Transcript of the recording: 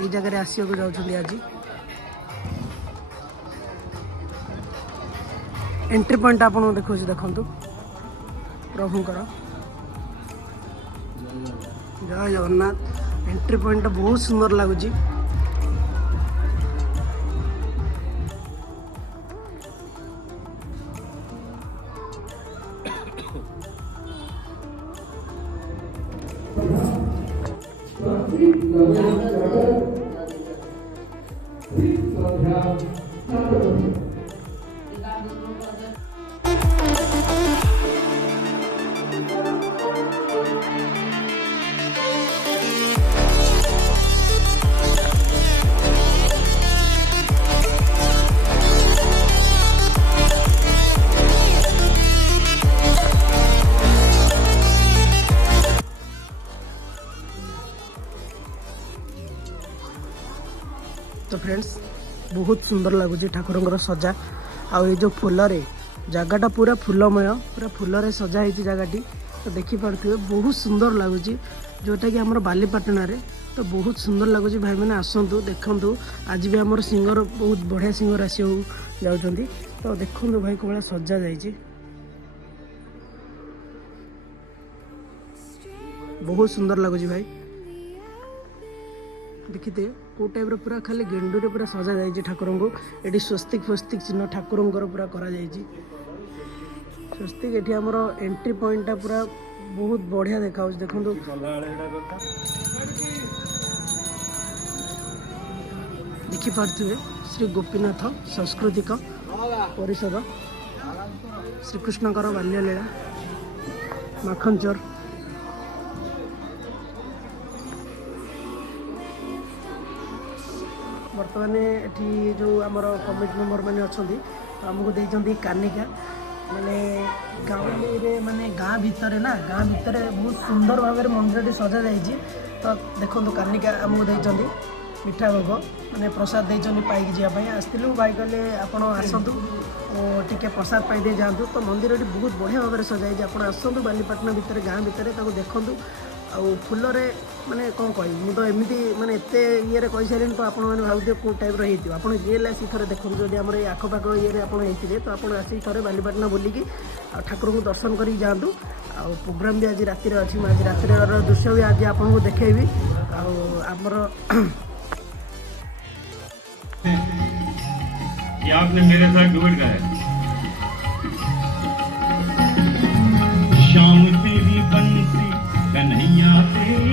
ये जगह आसिया को जाउछन्ती आज एंट्री पॉइंट आपन देखो देखंतु प्रभुंकर जय जगन्नाथ एंट्री पॉइंट बहुत सुंदर लगुच। तो फ्रेंड्स बहुत सुंदर लगुच ठाकुर सजा आ जो फूल जगटा पूरा फूलमय पूरा फूल सजा होती जगटी तो देखिपे बहुत सुंदर लगुच जोटा कि आम बालीपाटना रे तो बहुत सुंदर लगुच भाई मैंने आसतु देखु आज भी आम सिंगर बहुत बढ़िया सिंगर आस जाऊँच तो देखो भाई कौन सजा जाइए बहुत सुंदर लगुच भाई देखिए कौ टाइप पूरा खाली गेंडू रे पूरा सजा जाइए ठाकुर को ये स्वस्तिक स्वस्तिक चिन्ह ठाकुर पूरा करा जाइए स्वस्तिक ये आमर एंट्री पॉइंटा पूरा बहुत बढ़िया देखा देखो देखिपे श्री गोपीनाथ सांस्कृतिक परिषद श्रीकृष्ण बाल्यलीला माखनचर बर्तमान ये जो आमर कमिटी मेम्बर मैंने अच्छा आमको देती कानिका माने गाँव माने गाँ भितर ना गाँ भितर बहुत सुंदर भाव में मंदिर सजा जाइए तो देखो कानिका आमको देती मिठा भोग माने प्रसाद देती पाई जावाई आसलु भाई कहले आपड़ आसतु टिके प्रसाद पाई जातु तो मंदिर बहुत बढ़िया भाव में सजाई आप आसतु बालीपाटना भितर गाँ भितर देखूँ आ फूल माने कौन कह मुझे एमती माने एत ये कही सारे तो आप भावुए कौ टाइप आप रियल आसी थे देखो जब आम ये आखपाख ये होते तो आप आसिक थे बालीपाटना बुलिकी ठाकुर को दर्शन कर जातु आ प्रोग्राम भी आज राति अच्छी आज रातिर दृश्य भी आज आपको देखी आमर आपने मेरे साथ डुएट गाया शाम तेरी बंसी कन्हैया तेरी